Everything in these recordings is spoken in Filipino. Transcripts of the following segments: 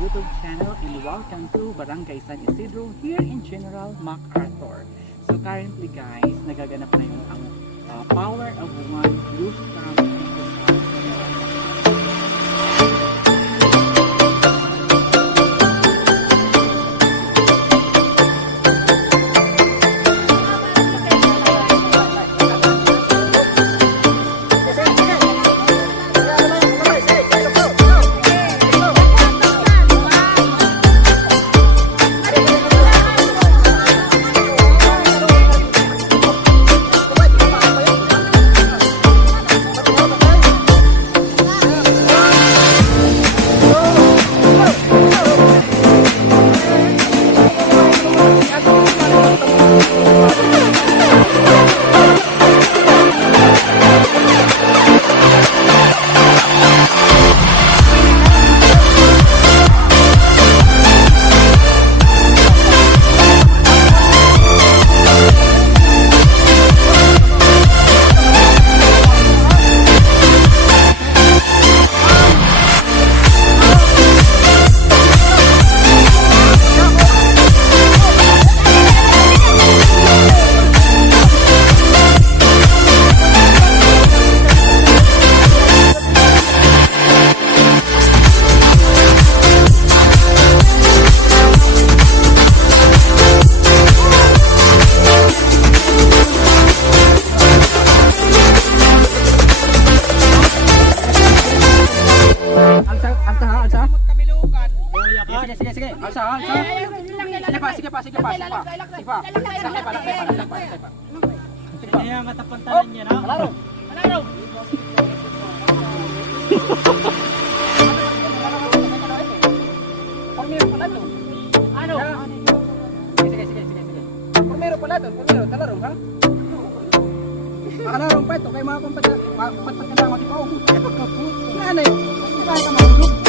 YouTube channel and welcome to Barangay San Isidro here in Gen.MacArthur. So currently guys, nagaganap na yung ang Power of One rooftop dito sa Kaya katapantanan niya na. Alaro! Pormero pala to. Ano? Sige. Pormero pala to. Pormero, talaro ha? Makalarong pa ito. Kaya mga patpat ka na matipaw. Ito ka po. Ano yun? Hindi ba ka mahulog?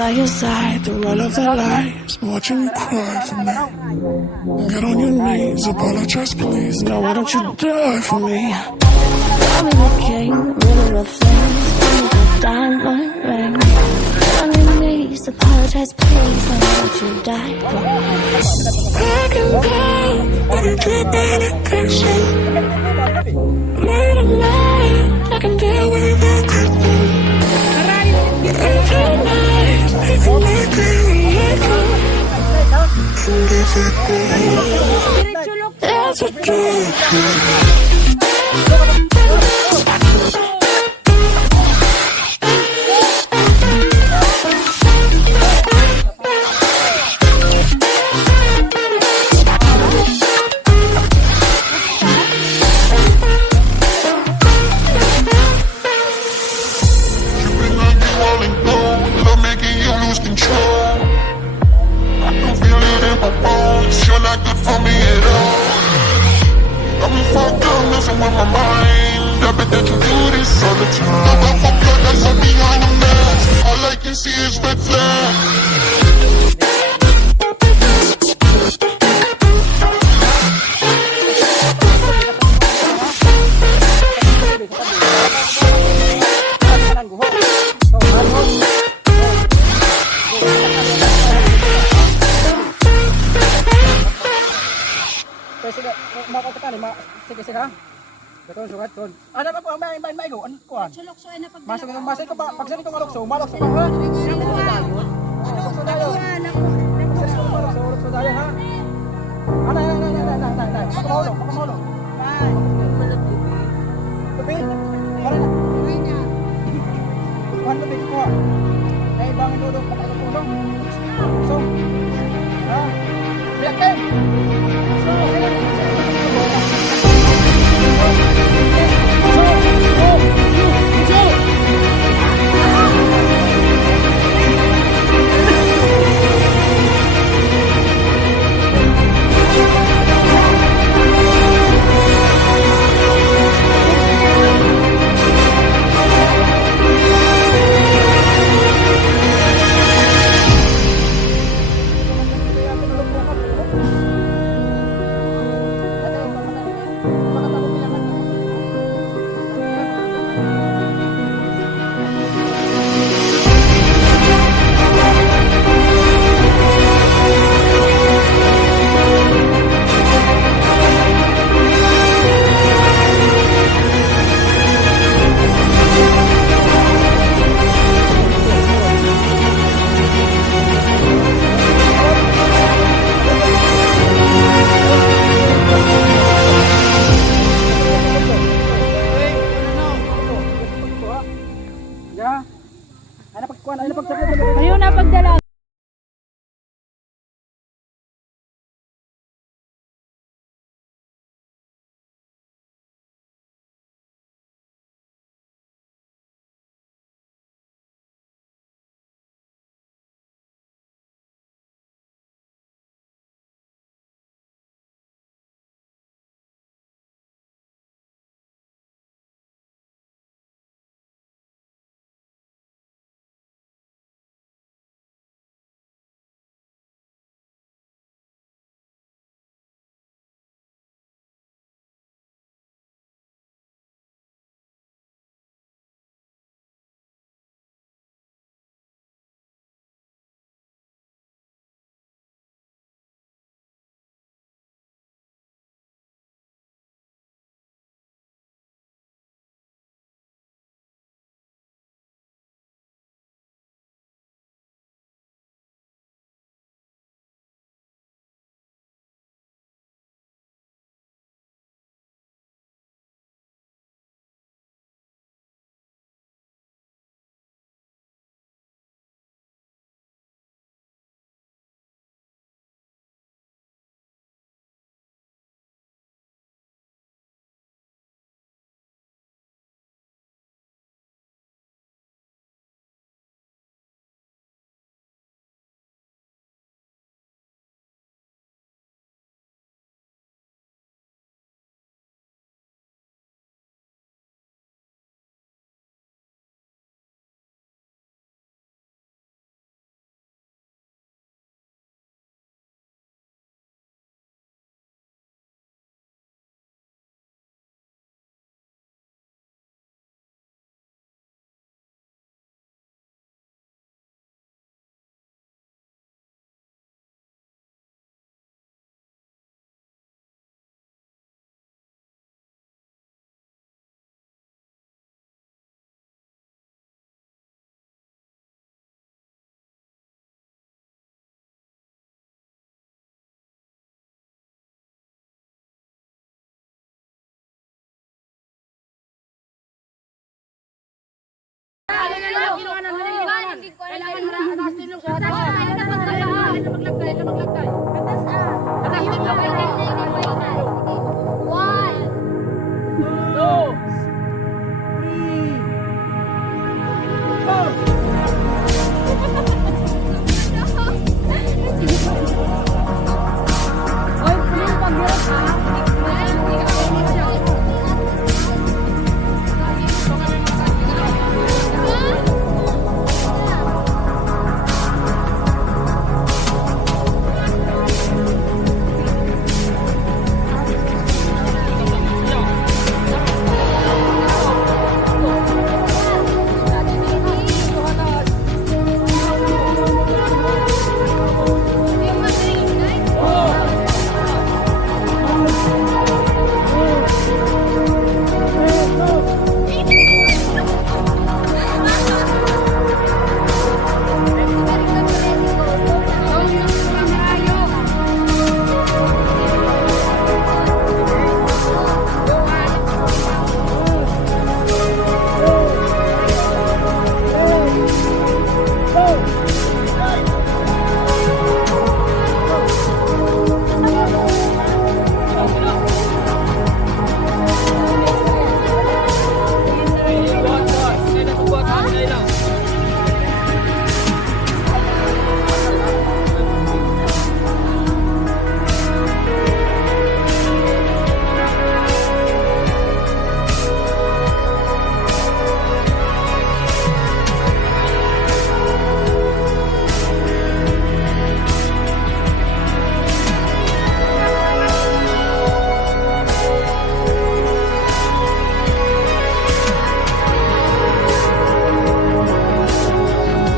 by your side through all of the lies, watching you cry for me. Get on your knees, apologize please. Now why don't you die for me? Tell me the king, river of flames, tell me the diamond ring. On your knees, apologize please. Now why don't you die for me? I can go, I can keep medication. Late at night, I can deal with everything. Every night, they can make me little. Can give it good. That's a drug. See is red flag. Sige, sige. Betul, sugat, kon. Ada apa po, may go, an kuan. Sulokso ay napag. Masuk ko ba, pagsan ko malokso ka ha. Malokso tayo. Malokso tayo ha. Ana, pakamaulo. Tupi. Para na. Kuan tupi ko. Kay bangin dudok pakamaulo. So. Ha. Yakin. Ayun na pagdala. Ano maglagay? Ano maglagay? Atas ah. Atas.